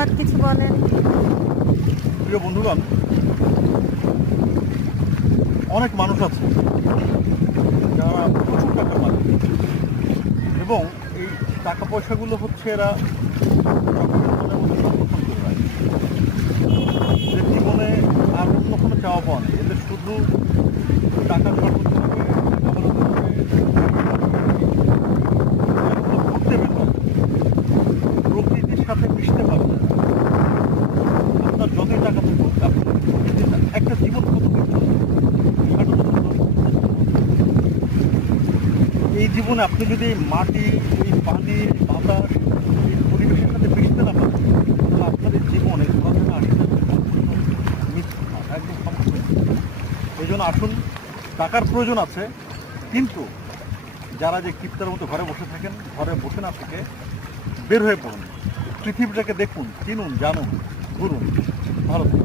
ধন্যবাদ, কিছু বলেন। প্রিয় বন্ধুগণ, অনেক মানুষ আছে যারা প্রচুর টাকা মালিক এবং এই টাকা পয়সাগুলো হচ্ছে এরা মনের মধ্যে সংরক্ষণ করে রাখে। এদের জীবনে আর অন্য কোনো চাওয়া পাওয়া নেই, এদের শুধু টাকা সর্বোচ্চ হবে, ঘুরতে বের হবে, প্রকৃতির সাথে মিশতে পারবে না। আপনার যতই টাকা থাকুক, আপনি একটা জীবন কত এই জীবনে আপনি যদি মাটি, এই পানি, বাতাস, এই পরিবেশের সাথে মিশতে না পারেন, তাহলে আপনার এই জীবনে ঘটনা আসলে মিথ্যা, একদম সম্পূর্ণ। এই জন্য আসুন, টাকার প্রয়োজন আছে, কিন্তু যারা যে কিপ্টার মতো ঘরে বসে থাকেন, ঘরে বসে না থেকে বের হয়ে পড়ুন, পৃথিবীটাকে দেখুন, চিনুন, জানুন, ঘুরুন। ভালো থাকুন।